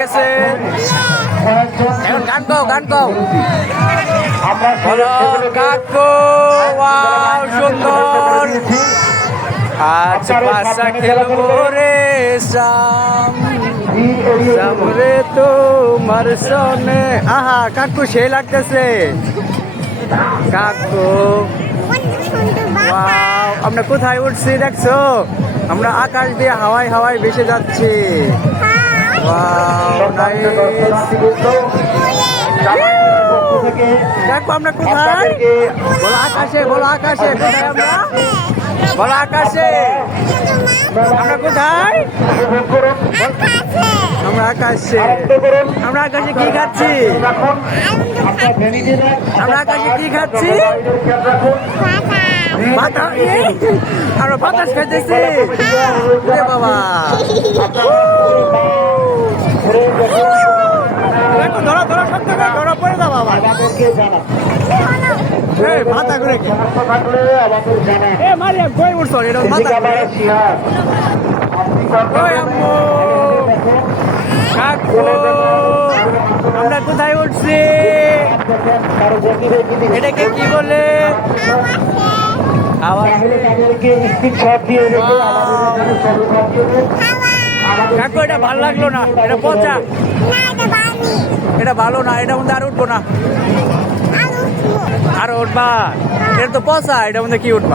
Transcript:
এখন গান গাও বলো কাকু ওয়াও সুন্দর আজ পাশা খেলবো রে সামরে তোমার সনে আহা কাকু সে লাগতেছে কাকু ওয়াও আমরা কোথায় উঠছি দেখছো আমরা আকাশ দিয়ে হাওয়ায় ভেসে যাচ্ছি দেখো আমরা কোথায় বলো আকাশে কোথায় বলো আকাশে আমরা কোথায় আমরা আকাশে কি খাচ্ছি আমরা বাতাস খাইতেছি বাবা ধরো সত্য ধরো পড়ে দাও বাবা মাথা ঘুরে মারিয়া কই উঠছ এটা মাথা আমরা কোথায় উঠছি এটাকে কি বলে কাকু এটা ভালো লাগলো না এটা পচা এটা ভালো না এটা মধ্যে আর উঠবো না আর উঠবা এটা তো পচা এটা মধ্যে কি উঠবা